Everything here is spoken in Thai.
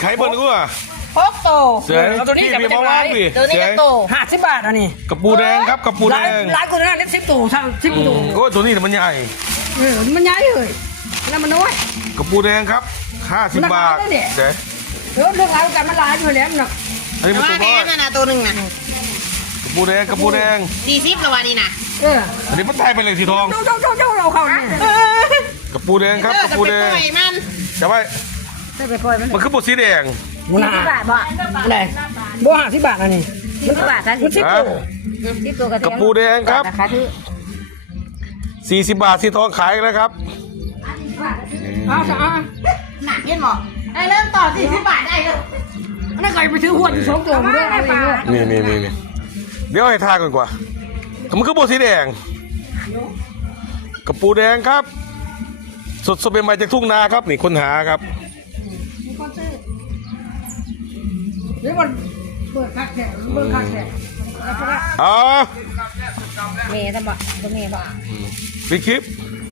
ใครเปิดกูอ่ะ พกโต เสือ ตัวนี้กับ พี่ เป็น มา ไร ว่างดิ ตัวนี้กับโต50 บาทอันนี้ กระปูแดงครับกระปูแดง ร้านกูนั่นเล็ก10 ตัว10 ตัว โอ้ยตัวนี้มันใหญ่ มันใหญ่เลยแล้วมันน้อย กระปูแดงครับ50 บาทเจ๊ เรื่องราวการมันลายอยู่แล้วมัน อันนี้มัน ว่า ตัว แพ น้อย งนะตัวหนึ่งนะ กระปูแดงกระปูแดง 40ละวันนี้นะ อันนี้มันไทยไปเลยสีทอง เจ้าเราเขาเนี่ย กระปูแดงครับกระปูแดง จะไปปล่อยมัน จะไว้ ได้ไปปล่อยมัน มันคือปูสีแดง 50 บาทบ่ได้บ่50 บาทอันนี้10 บาทมัน10 ตัว10 ตัวกระ กระปูแดงครับ ราคาที่40 บาทสีทองขายนะครับ เอาซะ หนักเย็นหมอได้เริ่มต่อ40 บาทได้เลย นั่นก็ไปซื้อหัวที่2 ตัวด้วยเอาเองด้วย นี่เดี๋ยวให้ทาก่อนกว่ามันคือปูสีแดงกระปูแดงครับสดๆเป็นมาจากทุ่งนาครับนี่คนหาครับ เดี๋ยวมันเปิดคักแท้เปิดคักแท้ อ๋อ เมย์ทำบ่เมย์บ่ ปิดคลิป